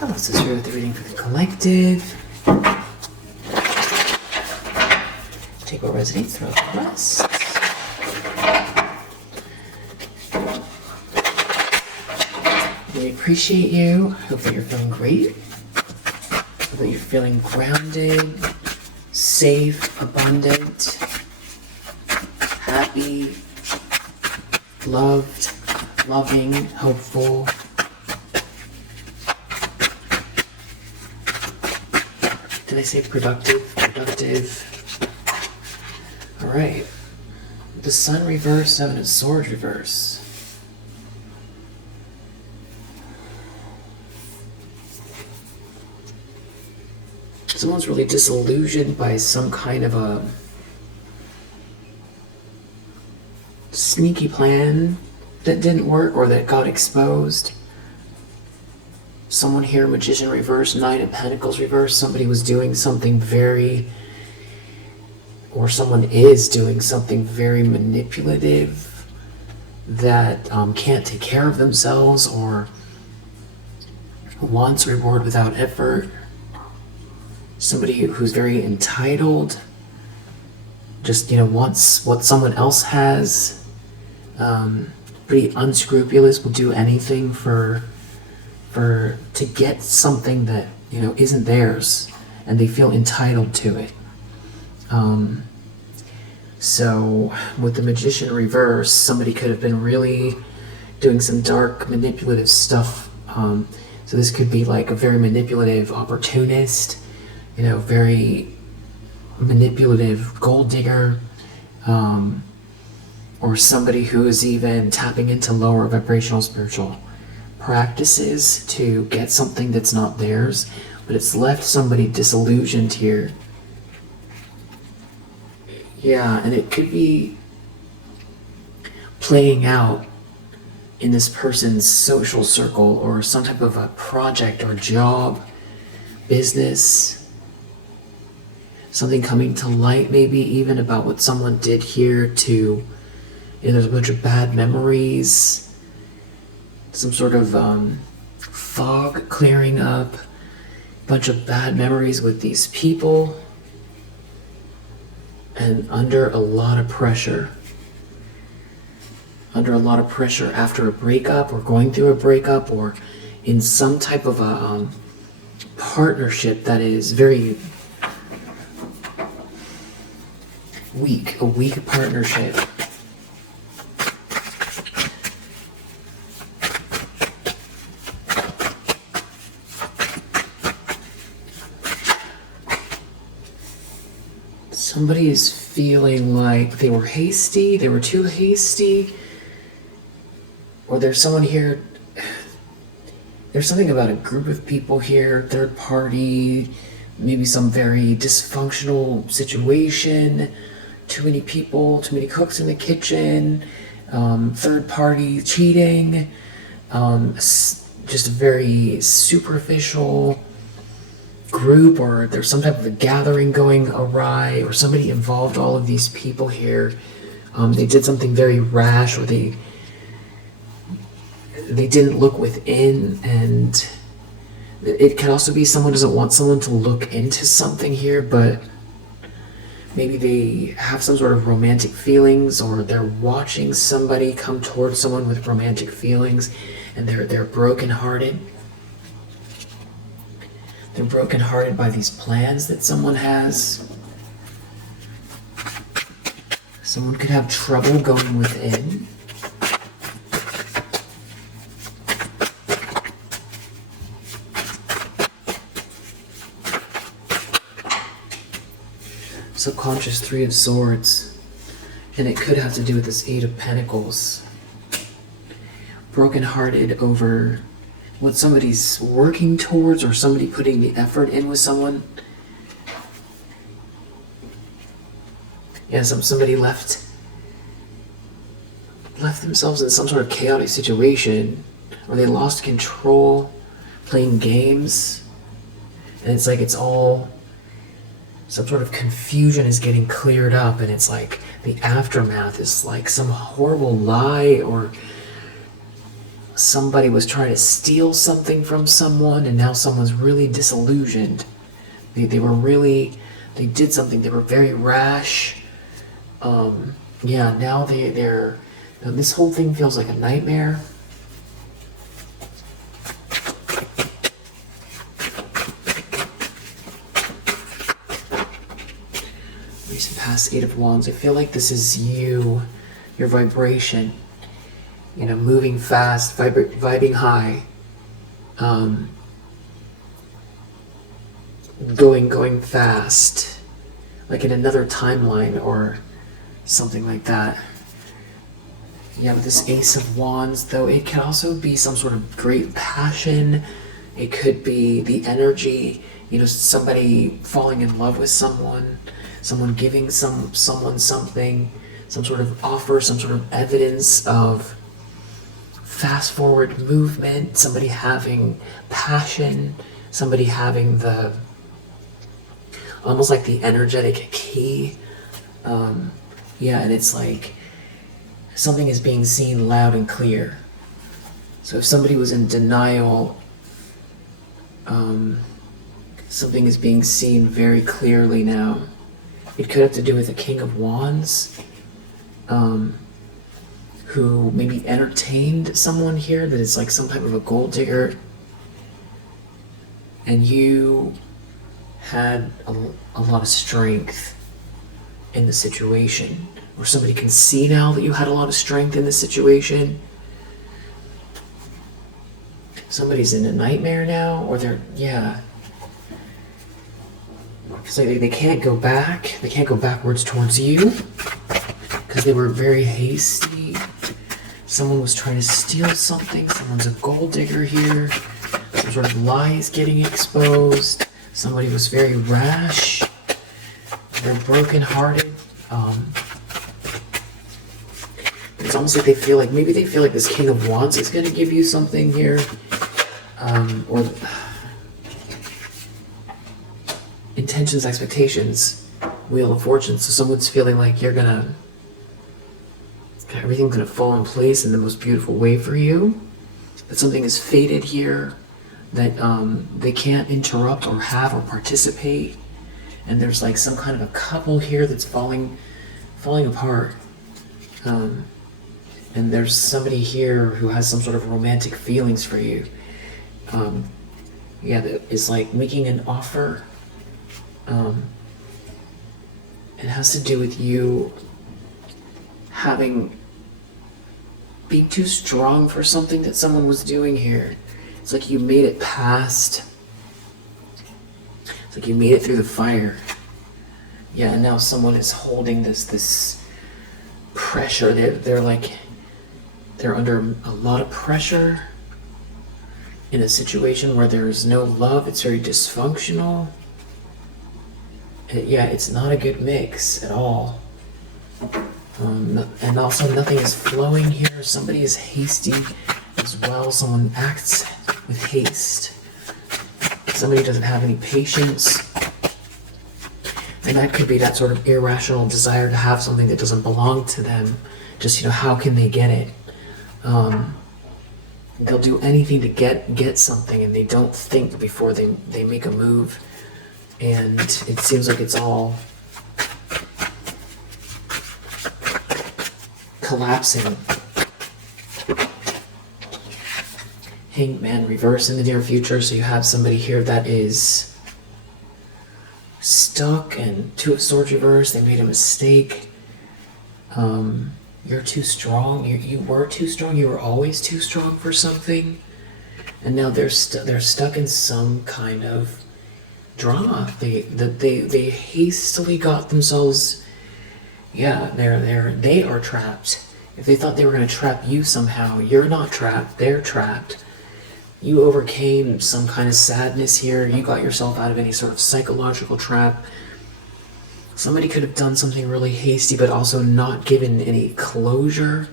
Hello, sister, with the reading for the collective. Take what resonates, throw the rest. Really appreciate you. Hope that you're feeling great. Hope that you're feeling grounded, safe, abundant, happy, loved, loving, hopeful. Did I say productive? Productive. Alright. The Sun reverse, Seven of Swords reverse. Someone's really disillusioned by some kind of a sneaky plan that didn't work or that got exposed. Someone here, Magician reverse, Nine of Pentacles reverse. Somebody was doing something or someone is doing something very manipulative that can't take care of themselves or wants reward without effort. Somebody who's very entitled, just, wants what someone else has. Pretty unscrupulous, will do anything to get something that, isn't theirs, and they feel entitled to it. So with the Magician reverse, somebody could have been really doing some dark, manipulative stuff. So this could be like a very manipulative opportunist, very manipulative gold digger, or somebody who is even tapping into lower vibrational spiritual practices to get something that's not theirs, but it's left somebody disillusioned here. Yeah, and it could be playing out in this person's social circle or some type of a project or job, business, something coming to light, maybe even about what someone did here to, there's a bunch of bad memories, some sort of fog clearing up, a bunch of bad memories with these people, and under a lot of pressure after a breakup or going through a breakup or in some type of a partnership that is very weak, a weak partnership. Somebody is feeling like they were hasty, they were too hasty, or there's someone here, there's something about a group of people here, third party, maybe some very dysfunctional situation, too many people, too many cooks in the kitchen, third party cheating, just a very superficial group, or there's some type of a gathering going awry, or somebody involved all of these people here. They did something very rash, or they didn't look within, and it can also be someone doesn't want someone to look into something here, but maybe they have some sort of romantic feelings, or they're watching somebody come towards someone with romantic feelings, and they're brokenhearted. They're brokenhearted by these plans that someone has. Someone could have trouble going within. Subconscious Three of Swords. And it could have to do with this Eight of Pentacles. Brokenhearted over what somebody's working towards, or somebody putting the effort in with someone. Yeah, somebody left themselves in some sort of chaotic situation, or they lost control playing games, and it's like it's all, some sort of confusion is getting cleared up, and it's like the aftermath is like some horrible lie or somebody was trying to steal something from someone, and now someone's really disillusioned. They did something, they were very rash. Yeah, now this whole thing feels like a nightmare. Recent past Eight of Wands. I feel like this is you, your vibration. You know, moving fast, vibing high, going fast, like in another timeline or something like that. Yeah, with this Ace of Wands, though, it can also be some sort of great passion. It could be the energy, you know, somebody falling in love with someone giving someone something, some sort of offer, some sort of evidence of fast forward movement, somebody having passion, somebody having the almost like the energetic key. Yeah, and it's like something is being seen loud and clear. So if somebody was in denial, something is being seen very clearly now. It could have to do with the King of Wands, who maybe entertained someone here that is like some type of a gold digger, and you had a lot of strength in the situation, or somebody can see now that you had a lot of strength in the situation. Somebody's in a nightmare now, or yeah. It's like they can't go back, they can't go backwards towards you, because they were very hasty. Someone was trying to steal something, someone's a gold digger here, some sort of lies getting exposed, somebody was very rash, they're brokenhearted. It's almost like maybe they feel like this King of Wands is going to give you something here, or intentions, expectations, Wheel of Fortune. So someone's feeling like everything's gonna fall in place in the most beautiful way for you. That something is fated here, that they can't interrupt or have or participate. And there's like some kind of a couple here that's falling apart. And there's somebody here who has some sort of romantic feelings for you. Yeah, that is like making an offer. It has to do with you being too strong for something that someone was doing here. It's like you made it past. It's like you made it through the fire. Yeah, and now someone is holding this pressure. They're under a lot of pressure in a situation where there is no love. It's very dysfunctional. Yeah, it's not a good mix at all. And also nothing is flowing here. Somebody is hasty as well. Someone acts with haste. Somebody doesn't have any patience. And that could be that sort of irrational desire to have something that doesn't belong to them. Just, how can they get it? They'll do anything to get something, and they don't think before they make a move. And it seems like it's all collapsing. Hanged Man reverse in the near future, so you have somebody here that is stuck, and Two of Swords reverse. They made a mistake. You're too strong. You were too strong. You were always too strong for something, and now they're stuck in some kind of drama. They hastily got themselves. Yeah, they are trapped. If they thought they were going to trap you somehow, you're not trapped. They're trapped. You overcame some kind of sadness here. You got yourself out of any sort of psychological trap. Somebody could have done something really hasty, but also not given any closure,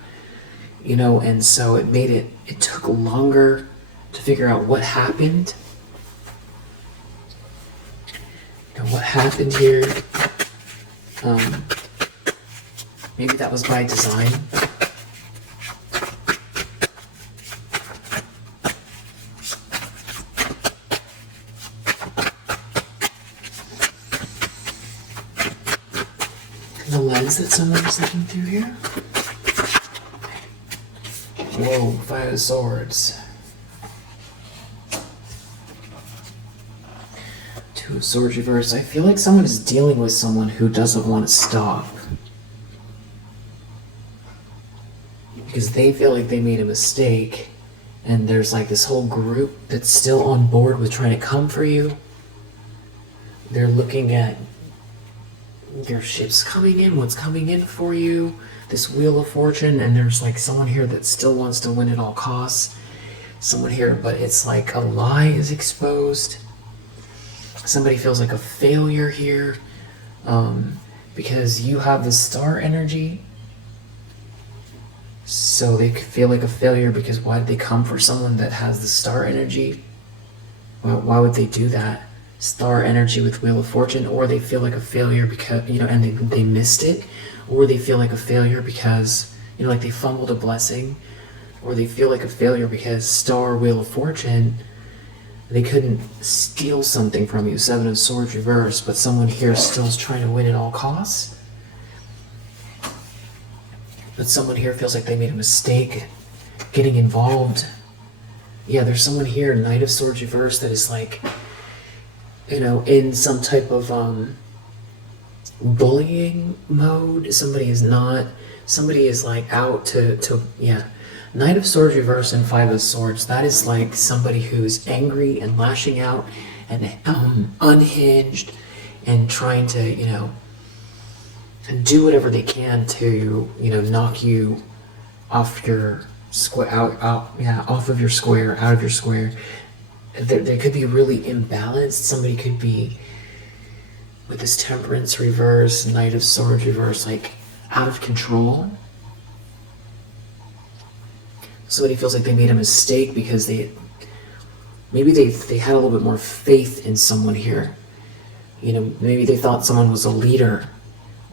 and so it took longer to figure out what happened. What happened here. Maybe that was by design. lens that someone is looking through here? Whoa, Five of Swords. Two of Swords reversed. I feel like someone is dealing with someone who doesn't want to stop. Because they feel like they made a mistake. And there's like this whole group that's still on board with trying to come for you. They're looking at your ships coming in, what's coming in for you, this Wheel of Fortune, and there's like someone here that still wants to win at all costs. Someone here, but it's like a lie is exposed. Somebody feels like a failure here because you have the star energy. So they could feel like a failure because why did they come for someone that has the star energy? Why would they do that? Star energy with Wheel of Fortune, or they feel like a failure because, you know, and they missed it, or they feel like a failure because, you know, like they fumbled a blessing, or they feel like a failure because Star, Wheel of Fortune, they couldn't steal something from you, Seven of Swords reversed, but someone here still is trying to win at all costs. But someone here feels like they made a mistake getting involved. Yeah, there's someone here, Knight of Swords reversed, that is like, you know, in some type of bullying mode. Somebody is like out to yeah. Knight of Swords reversed and Five of Swords, that is like somebody who's angry and lashing out and unhinged and trying to, you know, do whatever they can to, you know, knock you off your square, off of your square, out of your square. They could be really imbalanced. Somebody could be with this Temperance reverse, Knight of Swords reverse, like out of control. Somebody feels like they made a mistake because maybe they had a little bit more faith in someone here. You know, maybe they thought someone was a leader,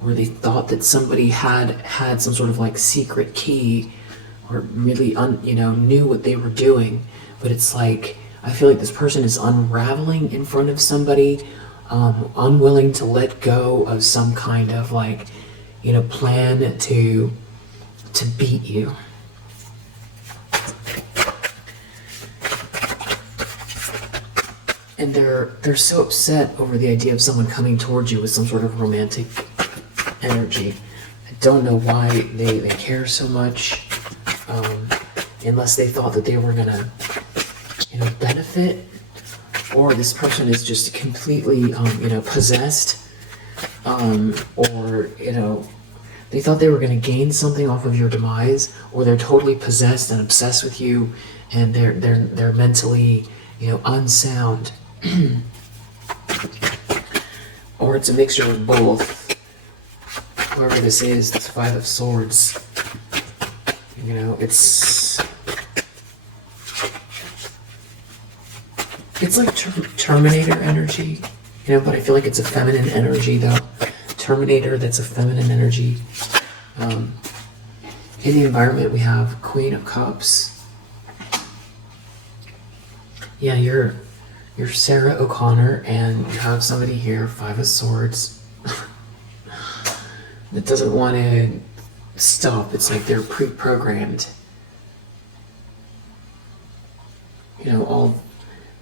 or they thought that somebody had some sort of like secret key, or really knew what they were doing. But it's like, I feel like this person is unraveling in front of somebody, unwilling to let go of some kind of like, plan to beat you. And they're so upset over the idea of someone coming towards you with some sort of romantic energy. I don't know why they care so much, unless they thought that they were gonna, benefit, or this person is just completely, possessed, or they thought they were gonna gain something off of your demise, or they're totally possessed and obsessed with you, and they're mentally, unsound. Or it's a mixture of both. Whoever this is, this Five of Swords, it's like Terminator energy, but I feel like it's a feminine energy though. Terminator, that's a feminine energy. In the environment we have Queen of Cups. Yeah, you're Sarah O'Connor, and you have somebody here, Five of Swords, that doesn't want to stop. It's like they're pre-programmed.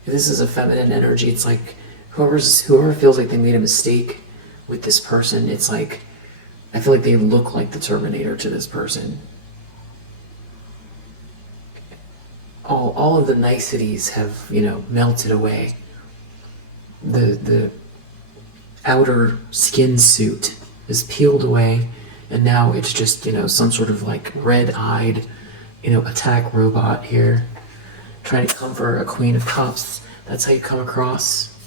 This is a feminine energy. It's like whoever feels like they made a mistake with this person, it's like, I feel like they look like the Terminator to this person. All of the niceties have, melted away. The outer skin suit is peeled away, and now it's just, some sort of like red-eyed, attack robot here, trying to come for a Queen of Cups. That's how you come across.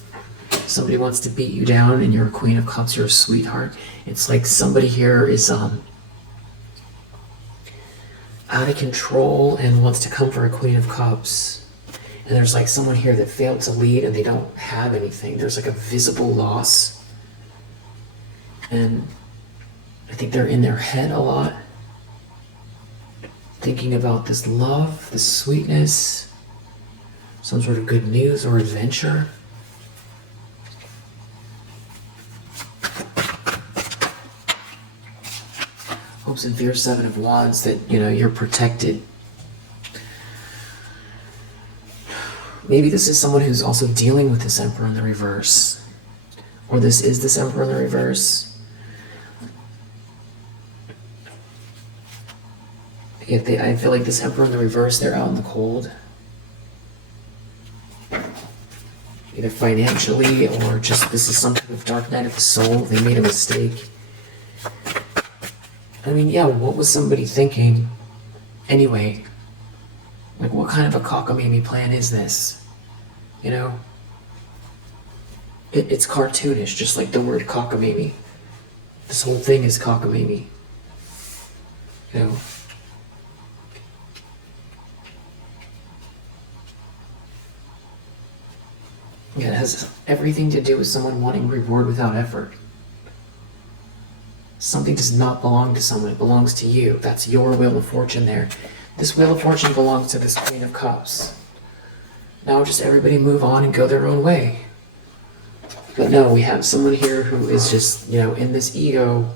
Somebody wants to beat you down, and you're a Queen of Cups, you're a sweetheart. It's like somebody here is out of control and wants to come for a Queen of Cups. And there's like someone here that failed to lead and they don't have anything. There's like a visible loss. And I think they're in their head a lot, thinking about this love, this sweetness, some sort of good news or adventure. severe Seven of Wands that, you're protected. Maybe this is someone who's also dealing with this Emperor in the reverse. Or this is this Emperor in the reverse. I feel like this Emperor in the reverse, they're out in the cold. Either financially or just this is some type of dark night of the soul. They made a mistake. I mean, yeah, what was somebody thinking? Anyway, like what kind of a cockamamie plan is this? It's cartoonish, just like the word cockamamie. This whole thing is cockamamie. Yeah, it has everything to do with someone wanting reward without effort. Something does not belong to someone, it belongs to you. That's your Wheel of Fortune there. This Wheel of Fortune belongs to this Queen of Cups. Now just everybody move on and go their own way. But no, we have someone here who is just, in this ego.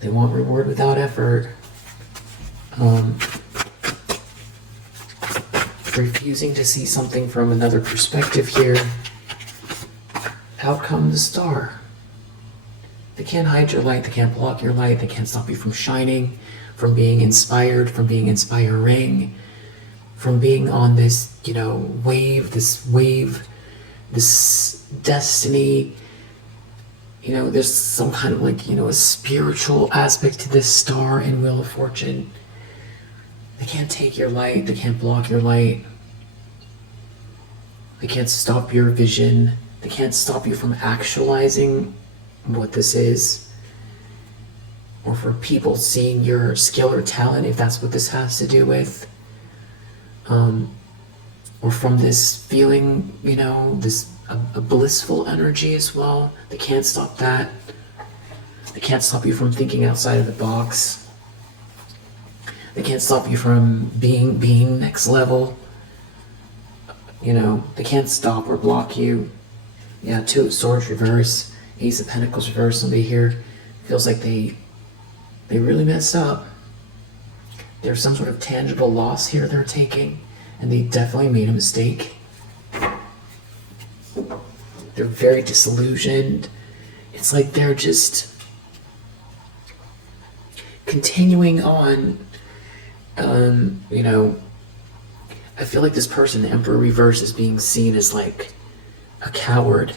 They want reward without effort. Refusing to see something from another perspective here. Out comes the Star. They can't hide your light, they can't block your light, they can't stop you from shining, from being inspired, from being inspiring, from being on this, wave, this destiny. There's some kind of a spiritual aspect to this Star in Wheel of Fortune. They can't take your light, they can't block your light. They can't stop your vision. They can't stop you from actualizing what this is. Or for people seeing your skill or talent, if that's what this has to do with. Or from this feeling, this a blissful energy as well. They can't stop that. They can't stop you from thinking outside of the box. They can't stop you from being next level. They can't stop or block you. Yeah, Two of Swords reverse, Ace of Pentacles reverse. Somebody here feels like they really messed up. There's some sort of tangible loss here they're taking, and they definitely made a mistake. They're very disillusioned. It's like they're just continuing on. I feel like this person, the Emperor reverse, is being seen as like a coward.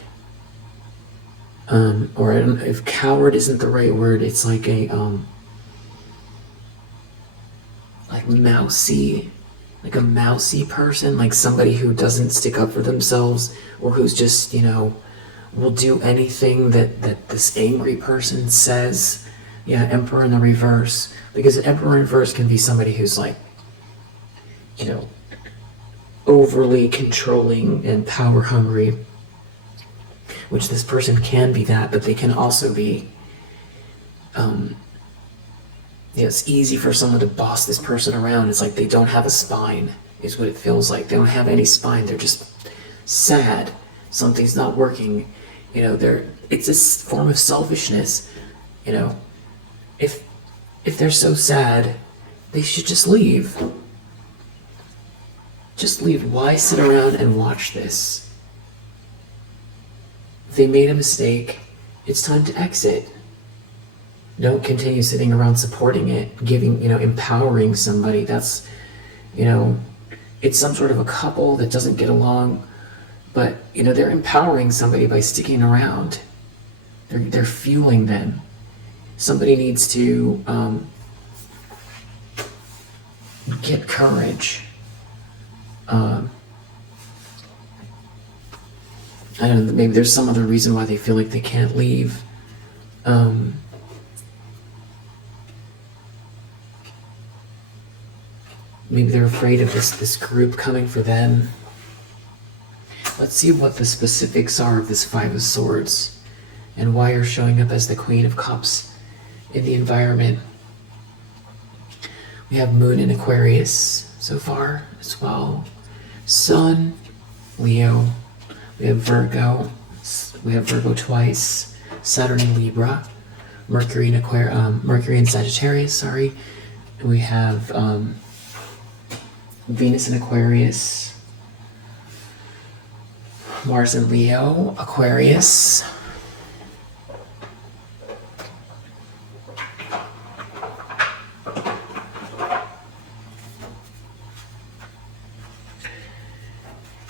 Or I don't know if coward isn't the right word. It's like a like mousy person, like somebody who doesn't stick up for themselves, or who's just will do anything that this angry person says. Yeah, Emperor in the reverse, because an Emperor in reverse can be somebody who's like overly controlling and power hungry, which this person can be that, but they can also be it's easy for someone to boss this person around. It's like they don't have a spine, is what it feels like. They don't have any spine. They're just sad. Something's not working. It's a form of selfishness. If they're so sad, they should just leave. Just leave. Why sit around and watch this? If they made a mistake, it's time to exit. Don't continue sitting around supporting it, giving, empowering somebody. That's, it's some sort of a couple that doesn't get along, but, they're empowering somebody by sticking around. They're fueling them. Somebody needs to get courage. I don't know, maybe there's some other reason why they feel like they can't leave. Maybe they're afraid of this group coming for them. Let's see what the specifics are of this Five of Swords and why you're showing up as the Queen of Cups in the environment. We have Moon in Aquarius so far as well. Sun, Leo. We have Virgo. We have Virgo twice. Saturn in Libra, Mercury in Mercury in Sagittarius, sorry. And we have Venus in Aquarius, Mars in Leo, Aquarius.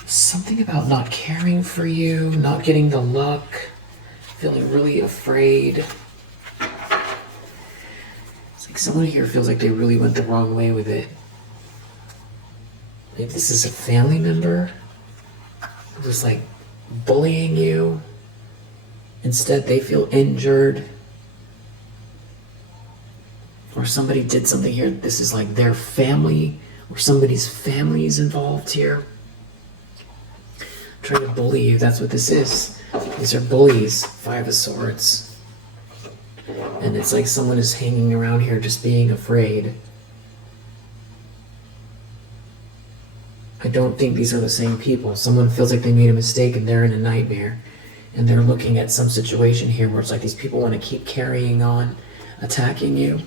Something about not caring for you, not getting the luck, feeling really afraid. It's like someone here feels like they really went the wrong way with it. Maybe this is a family member who's like bullying you. Instead, they feel injured. Or somebody did something here. This is like their family, or somebody's family is involved here. Trying to bully you, that's what this is. These are bullies, 5 of Swords. And it's like someone is hanging around here just being afraid. I don't think these are the same people. Someone feels like they made a mistake and they're in a nightmare. And they're looking at some situation here where it's like these people want to keep carrying on, attacking you.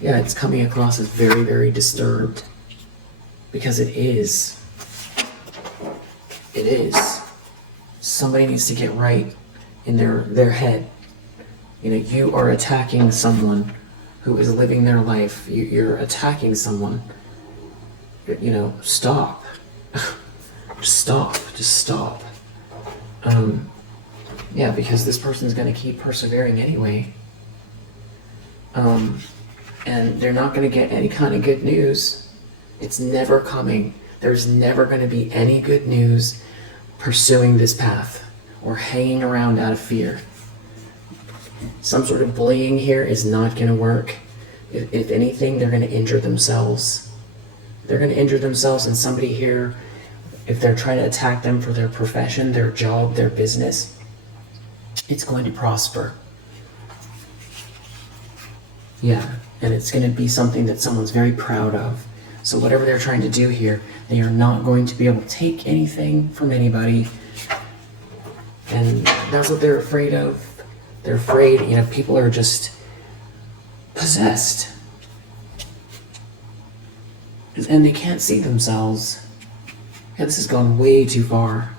Yeah, it's coming across as very, very disturbed. Because it is. It is. Somebody needs to get right in their head. You know, you are attacking someone who is living their life. You're attacking someone. You know, stop. Just stop. Just stop. Yeah, because this person's going to keep persevering anyway. And they're not going to get any kind of good news. It's never coming. There's never going to be any good news pursuing this path or hanging around out of fear. Some sort of bullying here is not going to work. If anything, they're going to injure themselves. They're going to injure themselves, and somebody here, if they're trying to attack them for their profession, their job, their business, it's going to prosper. Yeah, and it's going to be something that someone's very proud of. So whatever they're trying to do here, they are not going to be able to take anything from anybody. And that's what they're afraid of. They're afraid, you know, people are just possessed. And they can't see themselves. Yeah, this has gone way too far.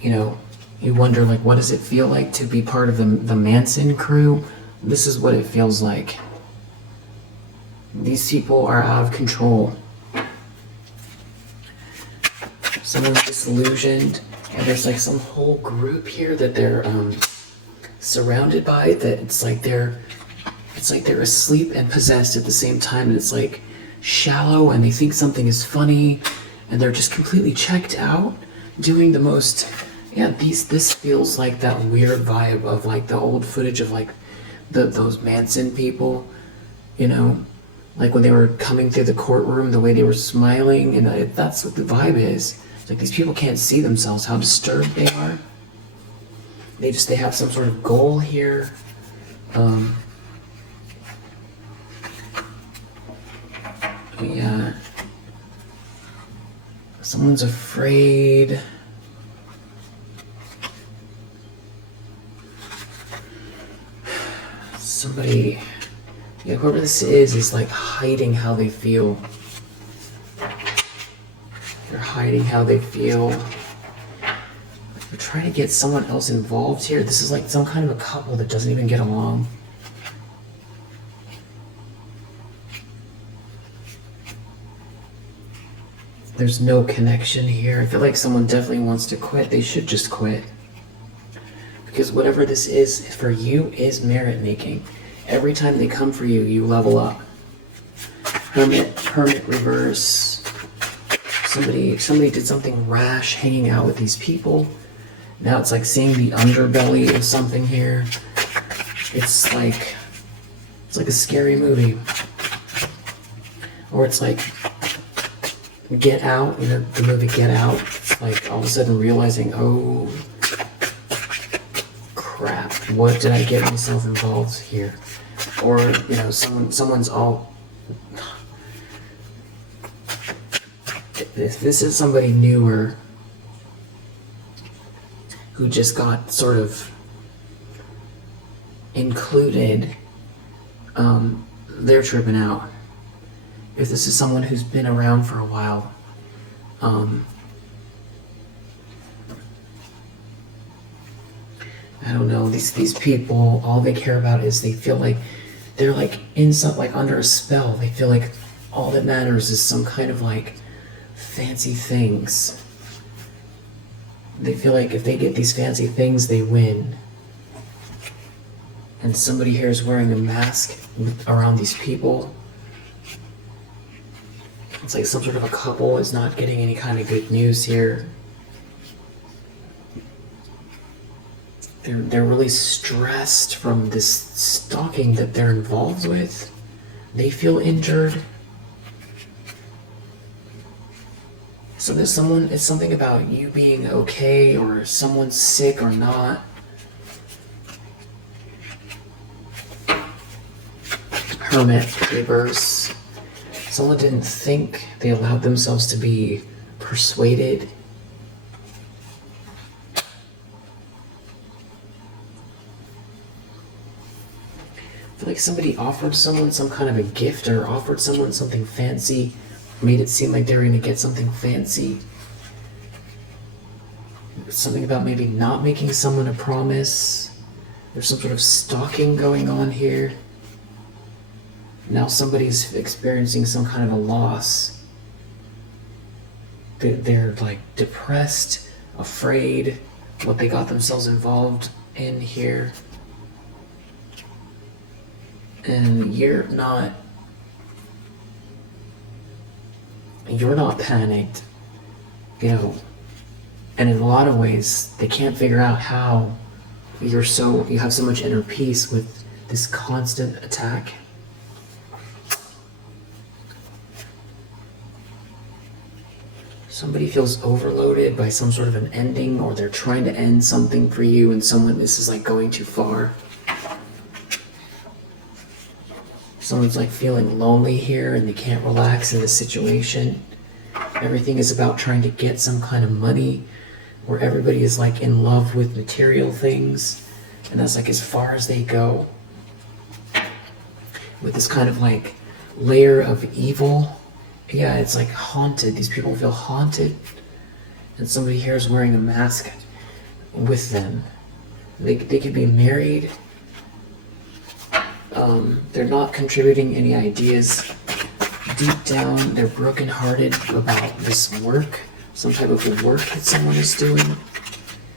You know, you wonder, like, what does it feel like to be part of the Manson crew? This is what it feels like. These people are out of control. Someone's disillusioned, and there's like some whole group here that they're surrounded by, that it's like they're asleep and possessed at the same time, and it's like shallow, and they think something is funny, and they're just completely checked out, doing the most. Yeah, this feels like that weird vibe of like the old footage of like those Manson people, you know. Like when they were coming through the courtroom, the way they were smiling, and that's what the vibe is. It's like these people can't see themselves, how disturbed they are. They have some sort of goal here. Yeah. Someone's afraid. Somebody... Yeah, whoever this is like hiding how they feel. They're hiding how they feel. They're trying to get someone else involved here. This is like some kind of a couple that doesn't even get along. There's no connection here. I feel like someone definitely wants to quit. They should just quit. Because whatever this is for you is merit making. Every time they come for you, you level up. Hermit reverse. Somebody did something rash hanging out with these people. Now it's like seeing the underbelly of something here. It's like a scary movie. Or it's like Get Out, you know, the movie Get Out. Like all of a sudden realizing, oh crap, what did I get myself involved here? Or, you know, someone's all... If this is somebody newer who just got sort of included, they're tripping out. If this is someone who's been around for a while, I don't know, these people, all they care about is they feel like they're like in some, like under a spell. They feel like all that matters is some kind of like fancy things. They feel like if they get these fancy things, they win. And somebody here is wearing a mask around these people. It's like some sort of a couple is not getting any kind of good news here. They're really stressed from this stalking that they're involved with. They feel injured. So there's it's something about you being okay, or someone's sick or not. Hermit reverse. Someone didn't think, they allowed themselves to be persuaded. I feel like somebody offered someone some kind of a gift, or offered someone something fancy, made it seem like they were going to get something fancy. Something about maybe not making someone a promise. There's some sort of stalking going on here. Now somebody's experiencing some kind of a loss. They're like depressed, afraid, what they got themselves involved in here. And you're not panicked, you know, and in a lot of ways they can't figure out how you have so much inner peace with this constant attack. Somebody feels overloaded by some sort of an ending, or they're trying to end something for you, and this is like going too far. Someone's like feeling lonely here and they can't relax in the situation. Everything is about trying to get some kind of money, where everybody is like in love with material things, and that's like as far as they go. With this kind of like layer of evil. Yeah, it's like haunted. These people feel haunted, and somebody here is wearing a mask with them. They could be married. They're not contributing any ideas. Deep down, they're brokenhearted about this work, some type of work that someone is doing.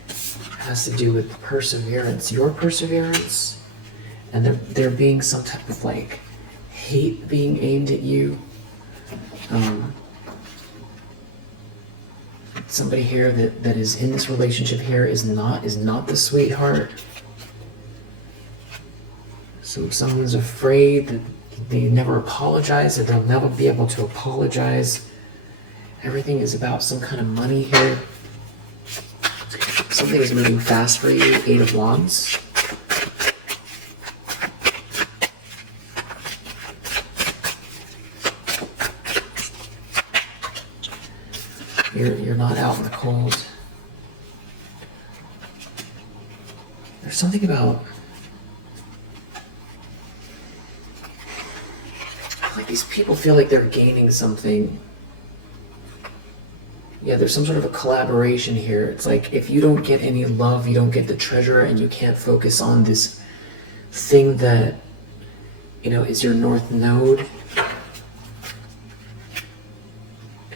It has to do with perseverance, your perseverance, and there being some type of like hate being aimed at you. Somebody here that is in this relationship here is not the sweetheart. So someone's afraid that they never apologize, that they'll never be able to apologize. Everything is about some kind of money here. Something is moving fast for you. 8 of Wands. You're not out in the cold. There's something about, like, these people feel like they're gaining something. Yeah, there's some sort of a collaboration here. It's like if you don't get any love, you don't get the treasure, and you can't focus on this thing that, is your north node.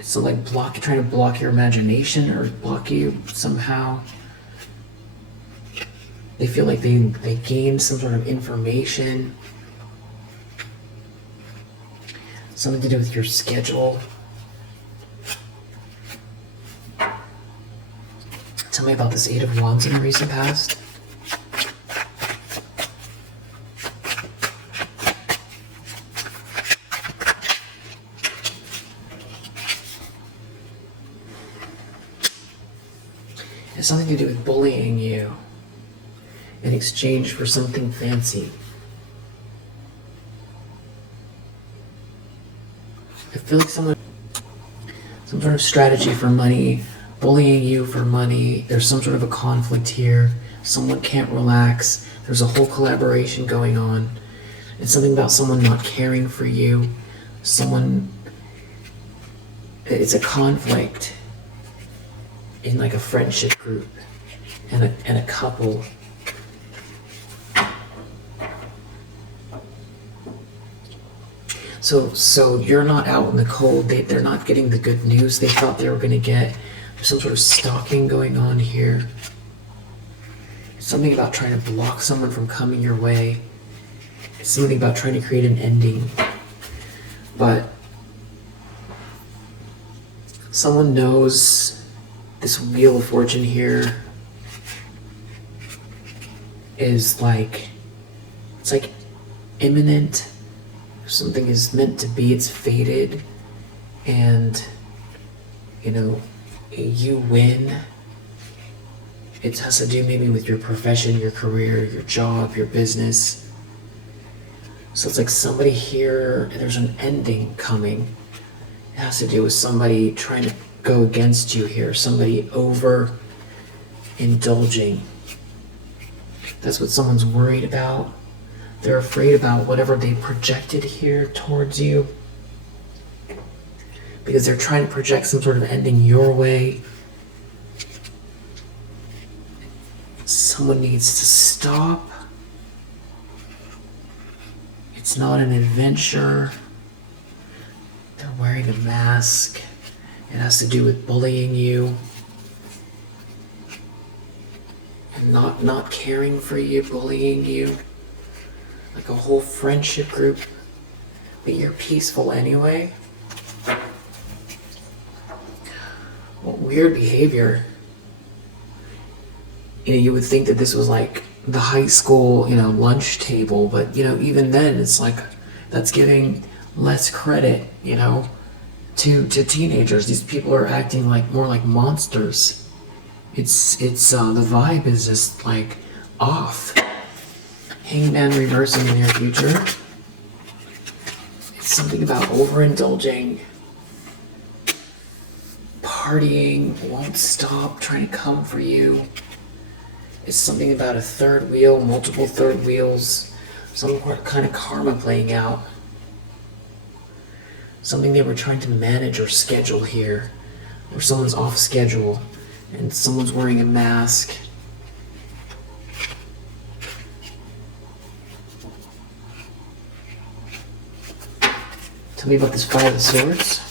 So like trying to block your imagination, or block you somehow. They feel like they gained some sort of information. Something to do with your schedule. Tell me about this 8 of Wands in the recent past. It's something to do with bullying you in exchange for something fancy. I feel like some sort of strategy for money, bullying you for money. There's some sort of a conflict here. Someone can't relax. There's a whole collaboration going on. It's something about someone not caring for you. It's a conflict in like a friendship group and a couple. So you're not out in the cold. They're not getting the good news they thought they were going to get. There's some sort of stalking going on here. Something about trying to block someone from coming your way. It's something about trying to create an ending. But someone knows this Wheel of Fortune here is like, it's like imminent. Something is meant to be, it's fated, and you win. It has to do maybe with your profession, your career, your job, your business. So it's like somebody here, there's an ending coming. It has to do with somebody trying to go against you here, somebody over indulging. That's what someone's worried about. They're afraid about whatever they projected here towards you, because they're trying to project some sort of ending your way. Someone needs to stop. It's not an adventure. They're wearing a mask. It has to do with bullying you and not caring for you, bullying you. Like a whole friendship group, but you're peaceful anyway. What weird behavior. You would think that this was like the high school, lunch table, but even then it's like that's giving less credit, to teenagers. These people are acting like more like monsters. It's the vibe is just like off. Hangman reversing in the near future. It's something about overindulging, partying, won't stop, trying to come for you. It's something about a third wheel, multiple third wheels, some kind of karma playing out. Something they were trying to manage or schedule here, or someone's off schedule, and someone's wearing a mask. Tell me about this Five of Swords.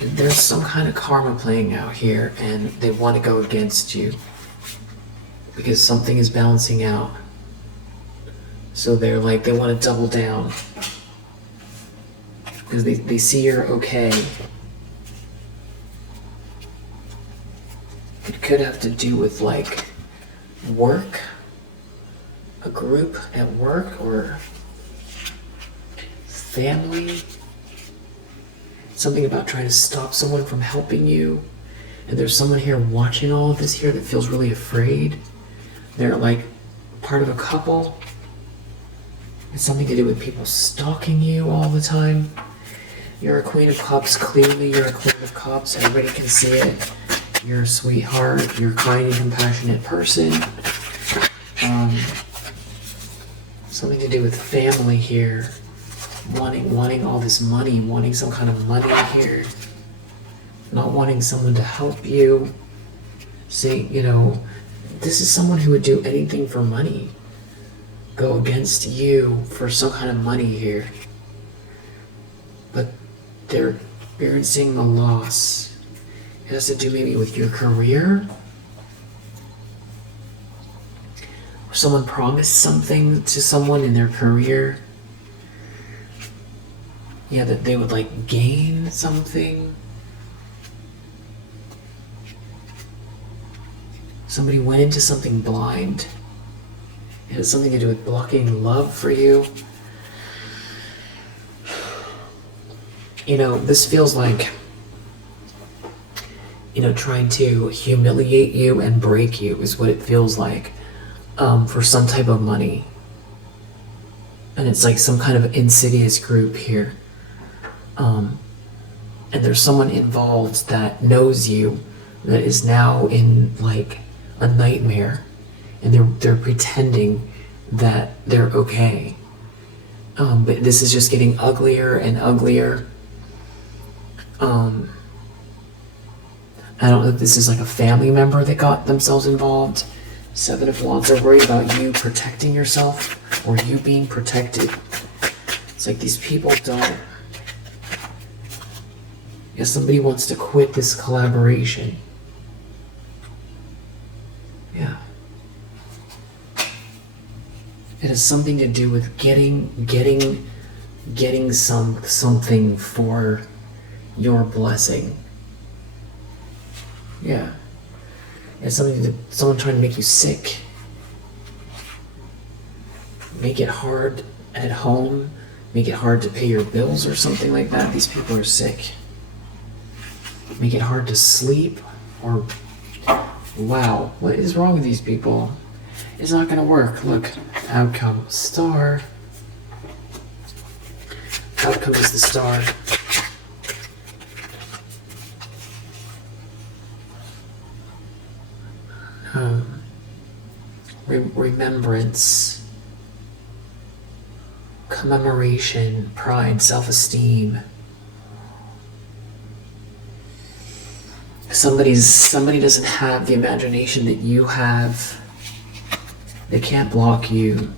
And there's some kind of karma playing out here, and they want to go against you because something is balancing out. So they want to double down because they see you're okay. It could have to do with like work, a group at work, or family. Something about trying to stop someone from helping you. And there's someone here watching all of this here that feels really afraid. They're like part of a couple. It's something to do with people stalking you all the time. You're a Queen of Cups, clearly you're a Queen of Cups, everybody can see it. You're a sweetheart, you're a kind and compassionate person. Something to do with family here. Wanting all this money, wanting some kind of money here. Not wanting someone to help you. Saying, this is someone who would do anything for money. Go against you for some kind of money here. But they're experiencing a loss. It has to do maybe with your career. Or someone promised something to someone in their career. Yeah, that they would like gain something. Somebody went into something blind. It has something to do with blocking love for you. This feels like, trying to humiliate you and break you is what it feels like, for some type of money. And it's like some kind of insidious group here. And there's someone involved that knows you, that is now in like a nightmare, and they're pretending that they're okay. But this is just getting uglier and uglier. I don't know if this is like a family member that got themselves involved. 7 of Wands are worried about you protecting yourself or you being protected. It's like these people don't. Yeah, somebody wants to quit this collaboration. Yeah. It has something to do with getting something for your blessing. Yeah. It's someone trying to make you sick. Make it hard at home. Make it hard to pay your bills or something like that. These people are sick. Make it hard to sleep or... Wow, what is wrong with these people? It's not gonna work. Look, outcome, star. Outcome is the star. Remembrance, commemoration, pride, self-esteem. Somebody doesn't have the imagination that you have. They can't block you.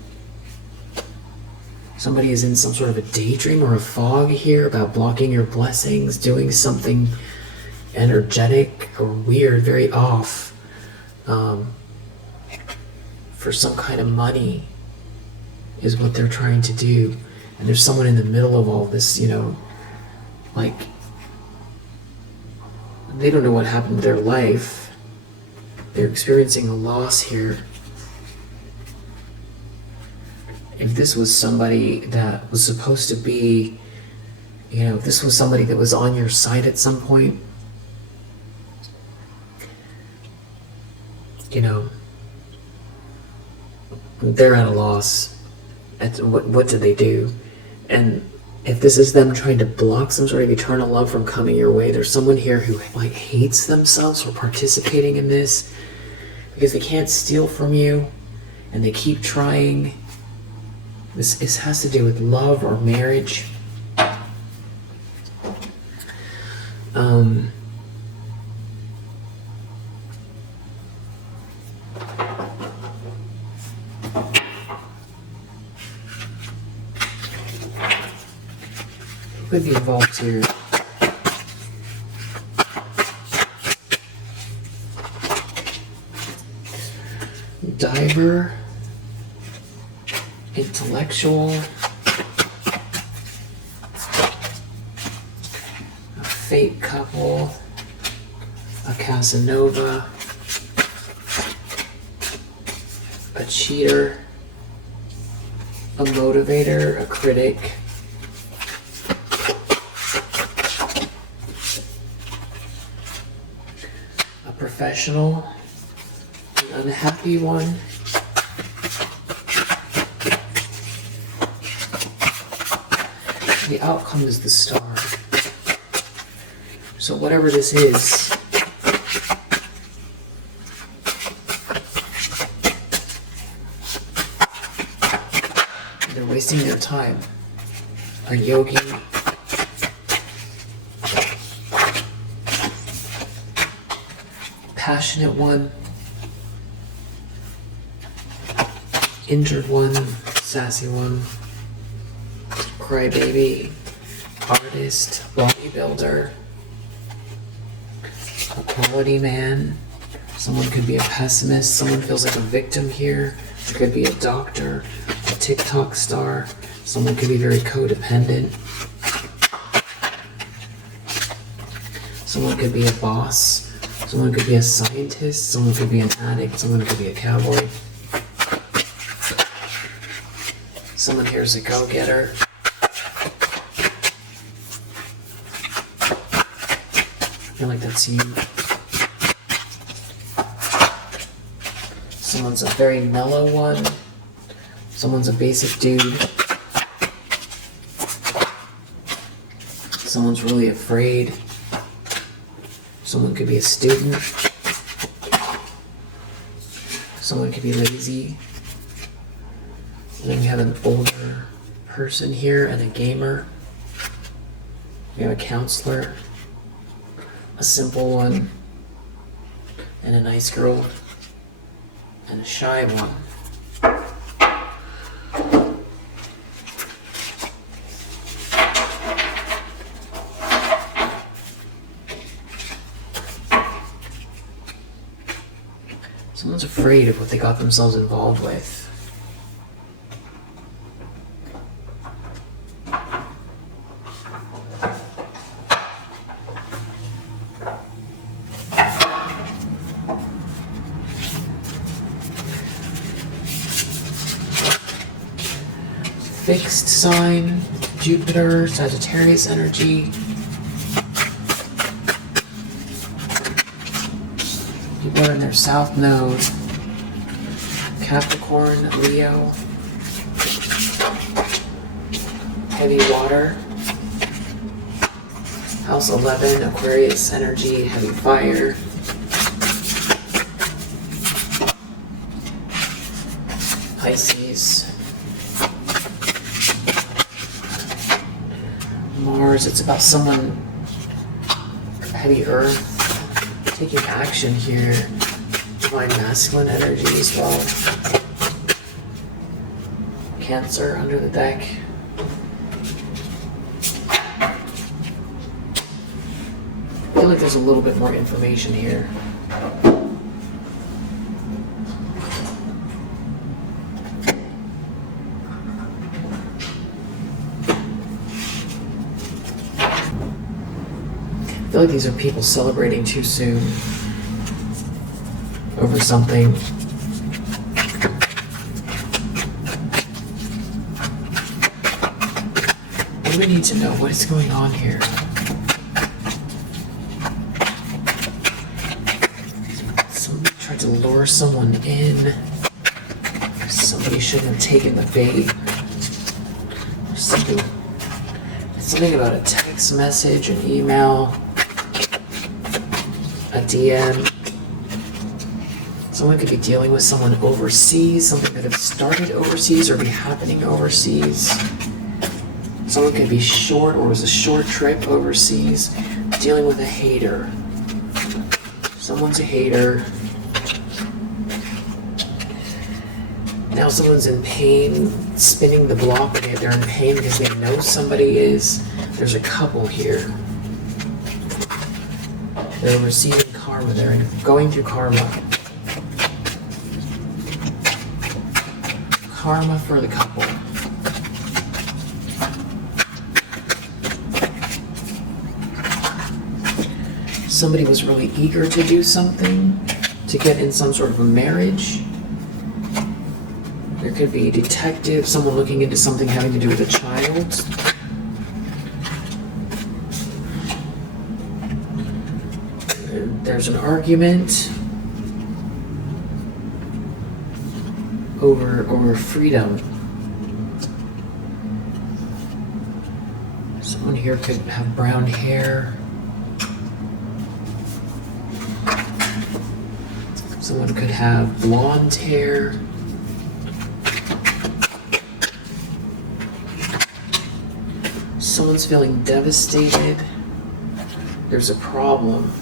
Somebody is in some sort of a daydream or a fog here about blocking your blessings, doing something energetic or weird, very off, for some kind of money is what they're trying to do. And there's someone in the middle of all this, you know, like, they don't know what happened to their life. They're experiencing a loss here. If this was somebody that was supposed to be, you know, if this was somebody that was on your side at some point, you know, they're at a loss. What did they do? And if this is them trying to block some sort of eternal love from coming your way, there's someone here who like hates themselves for participating in this because they can't steal from you and they keep trying. This has to do with love or marriage. Could be involved here. Diver, intellectual, a fake couple, a Casanova, a cheater, a motivator, a critic, professional, an unhappy one, the outcome is the star. So whatever this is, they're wasting their time. A yogi, passionate one, injured one, sassy one, crybaby, artist, bodybuilder, a quality man. Someone could be a pessimist. Someone feels like a victim here. There could be a doctor, a TikTok star. Someone could be very codependent. Someone could be a boss. Someone could be a scientist, someone could be an addict, someone could be a cowboy. Someone here is a go-getter. I feel like that's you. Someone's a very mellow one. Someone's a basic dude. Someone's really afraid. Someone could be a student. Someone could be lazy. And then we have an older person here and a gamer. We have a counselor, a simple one, and a nice girl, and a shy one. Someone's afraid of what they got themselves involved with. Fixed sign, Jupiter, Sagittarius energy. People are in their south node. Capricorn, Leo. Heavy water. House 11, Aquarius energy, heavy fire. Pisces. Mars, it's about someone, heavy earth, taking action here. Divine masculine energy as well. Cancer under the deck. I feel like there's a little bit more information here. I feel like these are people celebrating too soon over something. What do we need to know? What is going on here? Somebody tried to lure someone in. Somebody shouldn't have taken the bait. Something about a text message, an email, a DM. Someone could be dealing with someone overseas. Something could have started overseas or be happening overseas. Someone could be short or was a short trip overseas. Dealing with a hater. Someone's a hater. Now someone's in pain, spinning the block. They're in pain because they know somebody is. There's a couple here. They're receiving karma. They're going through karma. Karma for the couple. Somebody was really eager to do something, to get in some sort of a marriage. There could be a detective, someone looking into something having to do with a child. There's an argument over freedom. Someone here could have brown hair. Someone could have blonde hair. Someone's feeling devastated. There's a problem.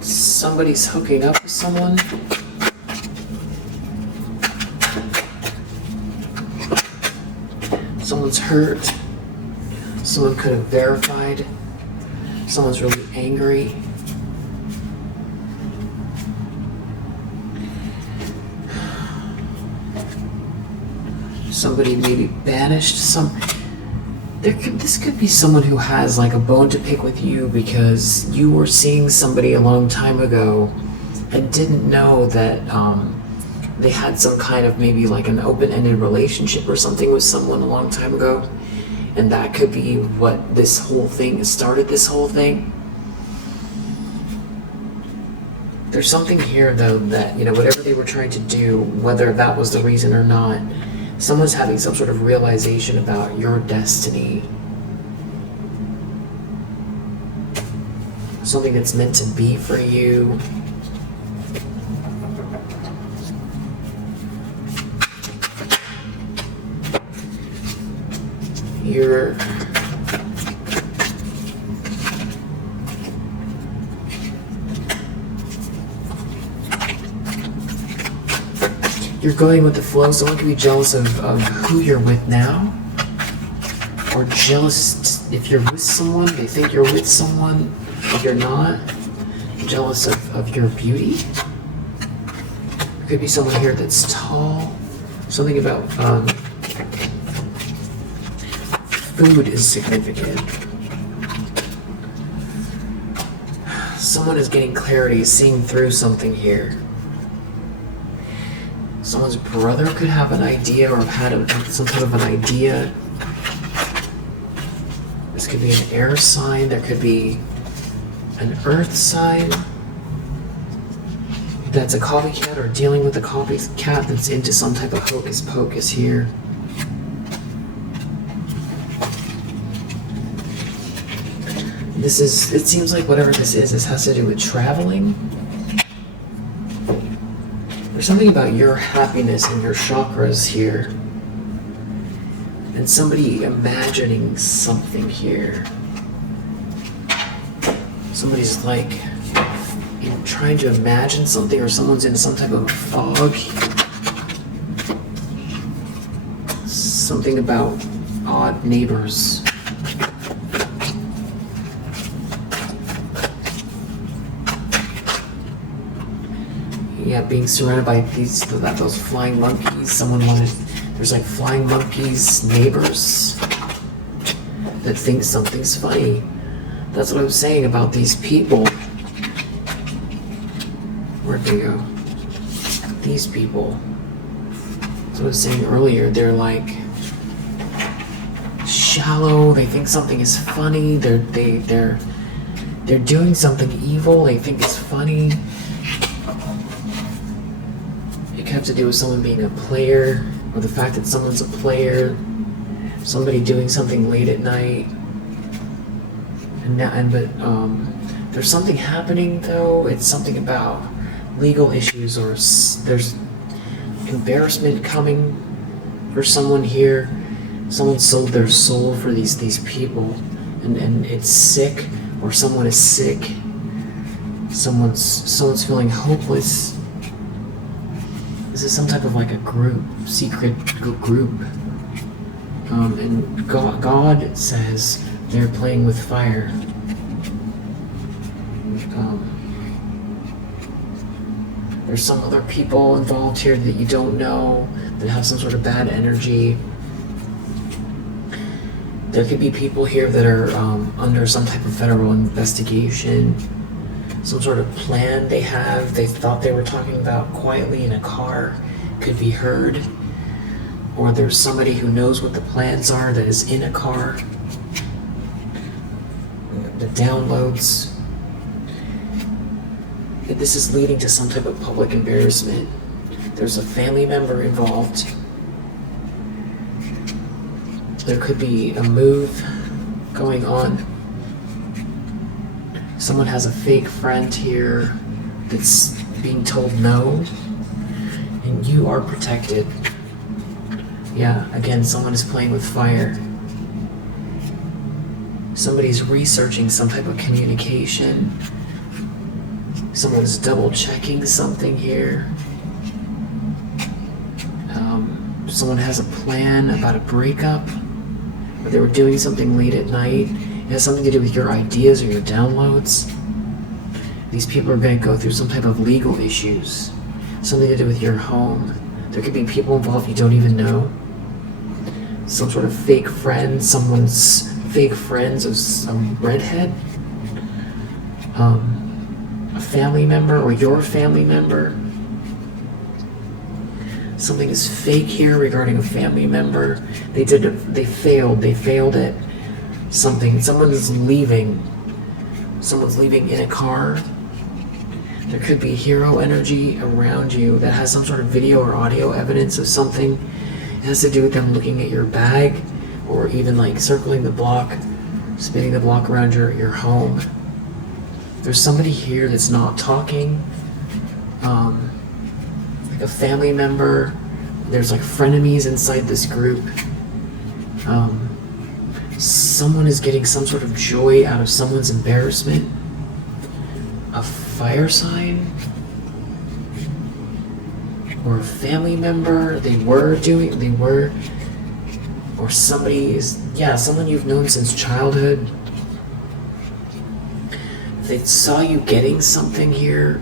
Somebody's hooking up with someone. Someone's hurt. Someone could have verified. Someone's really angry. Somebody maybe banished this could be someone who has like a bone to pick with you because you were seeing somebody a long time ago and didn't know that they had some kind of maybe like an open-ended relationship or something with someone a long time ago. And that could be what this whole thing started, this whole thing. There's something here though that, whatever they were trying to do, whether that was the reason or not, someone's having some sort of realization about your destiny. something that's meant to be for you. You're going with the flow. Someone can be jealous of who you're with now, or jealous if you're with someone. They think you're with someone, but you're not. Jealous of your beauty. There could be someone here that's tall. Something about food is significant. Someone is getting clarity, seeing through something here. Someone's brother could have an idea or have had some type of an idea. This could be an air sign. There could be an earth sign that's a copycat or dealing with a copycat that's into some type of hocus pocus here. It seems like whatever this has to do with traveling. There's something about your happiness and your chakras here. And somebody imagining something here. Somebody's like trying to imagine something, or someone's in some type of fog. Something about odd neighbors. Yeah, being surrounded by those flying monkeys. There's like flying monkeys, neighbors that think something's funny. That's what I was saying about these people. Where'd they go? These people. That's what I was saying earlier. They're like shallow. They think something is funny. They're doing something evil. They think it's funny. It could have to do with someone being a player, or the fact that someone's a player. Somebody doing something late at night. But there's something happening though. It's something about legal issues, or there's embarrassment coming for someone here. Someone sold their soul for these people, and it's sick, or someone is sick. Someone's feeling hopeless. This is some type of like a group, secret group. And God says they're playing with fire. There's some other people involved here that you don't know, that have some sort of bad energy. There could be people here that are under some type of federal investigation. Some sort of plan they have. They thought they were talking about quietly in a car. Could be heard. Or there's somebody who knows what the plans are that is in a car. The downloads. This is leading to some type of public embarrassment. There's a family member involved. There could be a move going on. Someone has a fake friend here that's being told no, and you are protected. Yeah, again, someone is playing with fire. Somebody's researching some type of communication. Someone's double checking something here. Someone has a plan about a breakup, or they were doing something late at night. It has something to do with your ideas or your downloads. These people are going to go through some type of legal issues. Something to do with your home. There could be people involved you don't even know. Some sort of fake friend. Someone's fake friends of some redhead. A family member or your family member. Something is fake here regarding a family member. They failed at something. Someone's leaving in a car. There could be hero energy around you that has some sort of video or audio evidence of something. It has to do with them looking at your bag, or even like circling the block, spinning the block around your home. There's somebody here that's not talking, like a family member. There's like frenemies inside this group. Someone is getting some sort of joy out of someone's embarrassment. A fire sign or a family member. Or someone you've known since childhood. They saw you getting something here.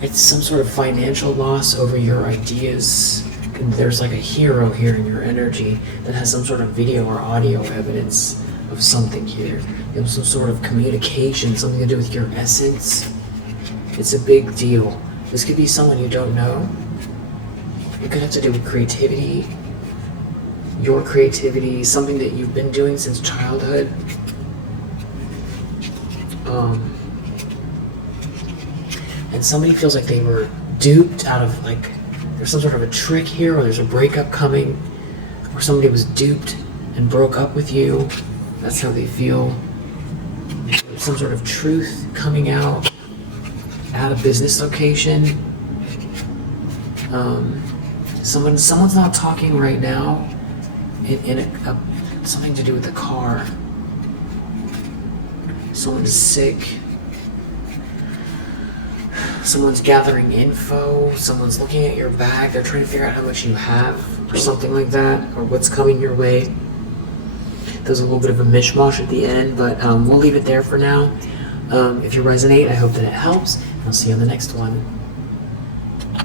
It's some sort of financial loss over your ideas. And there's like a hero here in your energy that has some sort of video or audio evidence of something here. You have some sort of communication, something to do with your essence. It's a big deal. This could be someone you don't know. It could have to do with creativity, your creativity, something that you've been doing since childhood. And somebody feels like they were duped out of, like, there's some sort of a trick here, or there's a breakup coming, or somebody was duped and broke up with you. That's how they feel. There's some sort of truth coming out at a business location. Someone's not talking right now in something to do with the car. Someone's sick. Someone's gathering info. Someone's looking at your bag. They're trying to figure out how much you have, or something like that, or what's coming your way. There's a little bit of a mishmash at the end, but we'll leave it there for now. If you resonate, I hope that it helps. I'll see you on the next one.